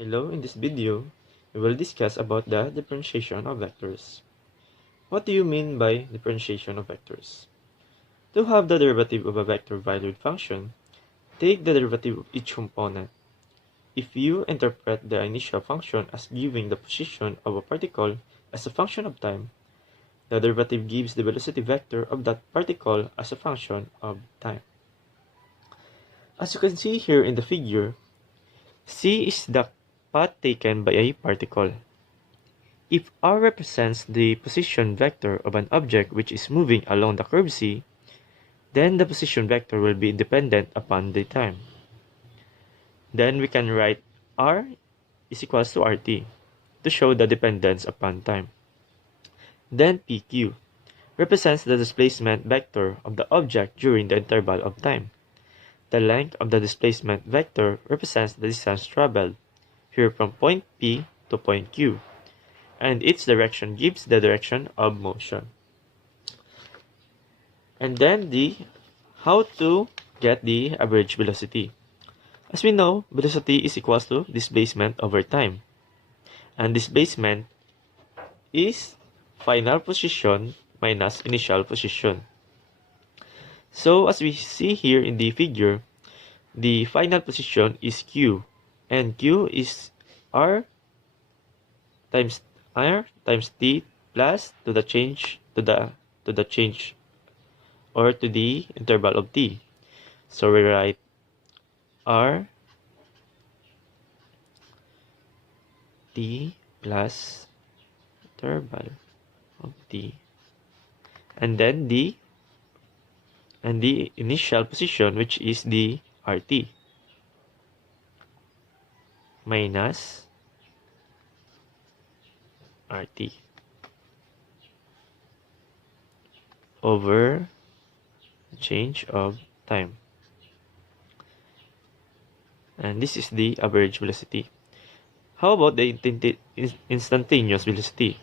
Hello, in this video, we will discuss about the differentiation of vectors. What do you mean by differentiation of vectors? To have the derivative of a vector valued function, take the derivative of each component. If you interpret the initial function as giving the position of a particle as a function of time, the derivative gives the velocity vector of that particle as a function of time. As you can see here in the figure, c is the path taken by a particle. If R represents the position vector of an object which is moving along the curve C, then the position vector will be independent upon the time. Then we can write R is equals to RT to show the dependence upon time. Then PQ represents the displacement vector of the object during the interval of time. The length of the displacement vector represents the distance traveled, here from point P to point Q, and its direction gives the direction of motion. And then how to get the average velocity. As we know, velocity is equals to displacement over time. And displacement is final position minus initial position. So as we see here in the figure, the final position is Q, and Q is R times T plus to the change or to the interval of T. So we write R T plus interval of T, and then the initial position, which is the RT, minus RT over change of time. And this is the average velocity. How about the instantaneous velocity?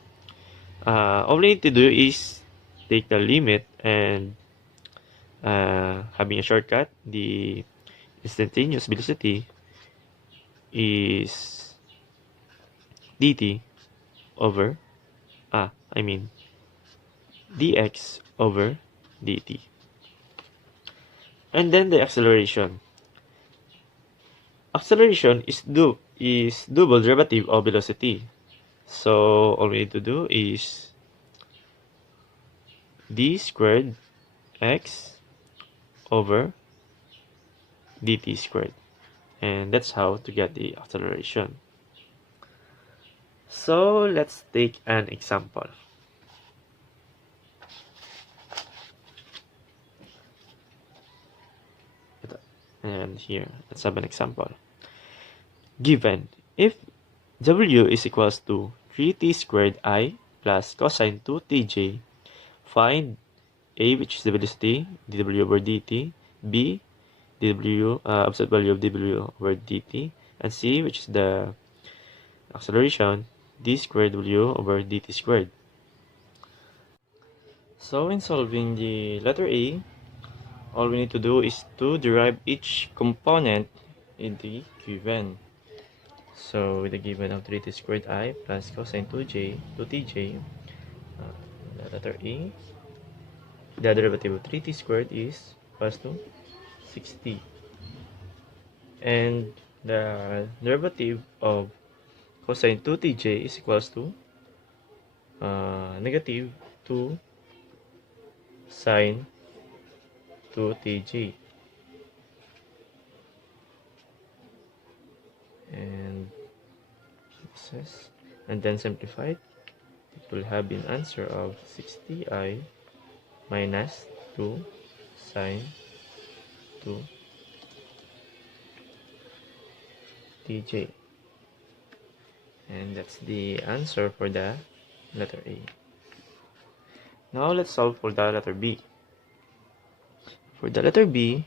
All we need to do is take the limit and having a shortcut, the instantaneous velocity is dt over dx over dt. And then the acceleration. Acceleration is double derivative of velocity. So all we need to do is d squared x over dt squared. And that's how to get the acceleration. So let's take an example. And here, let's have an example. Given if W is equals to 3t squared I plus cosine 2tj, find A, which is the velocity, dw over dt, B, dw, absolute value of dw over dt, and C, which is the acceleration, d squared w over dt squared. So in solving the letter A, all we need to do is to derive each component in the given. So with the given of 3t squared I plus cosine 2tj, the letter A, the derivative of 3t squared is equals to 60. And the derivative of cosine 2tj is equals to negative 2 sine 2tj. And then simplified, it will have an answer of 60i minus 2 sine 2 tj. And that's the answer for the letter A. Now let's solve for the letter B. For the letter B,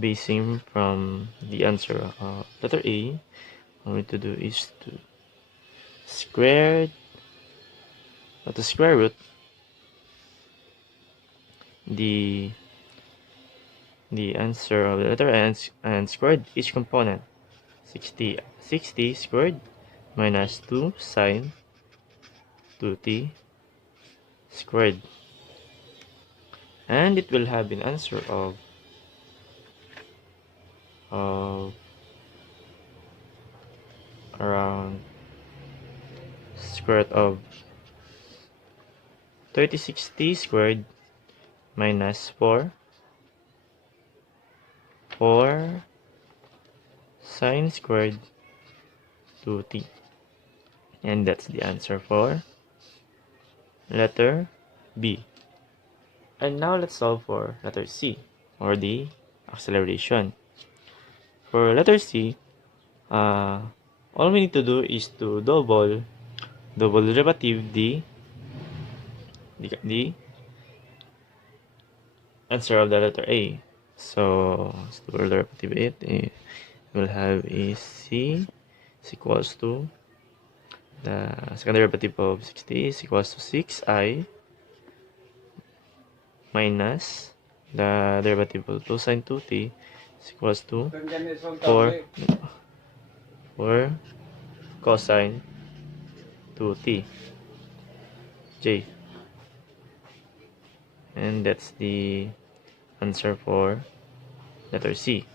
basing from the answer of letter A, all we need to do is to square root the answer of the letter N and squared each component, 60 60 squared minus 2 sine 2t squared. And it will have an answer of around square root of 36t squared minus 4 sine squared 2t. And that's the answer for letter B. And now let's solve for letter C, or the acceleration. For letter C, all we need to do is to double derivative the answer of the letter A. So double derivative it will have a C is equals to the second derivative of 60 is equals to 6i minus the derivative of 2 sine 2t is equals to 4 cosine 2t j. And that's the answer for letter C.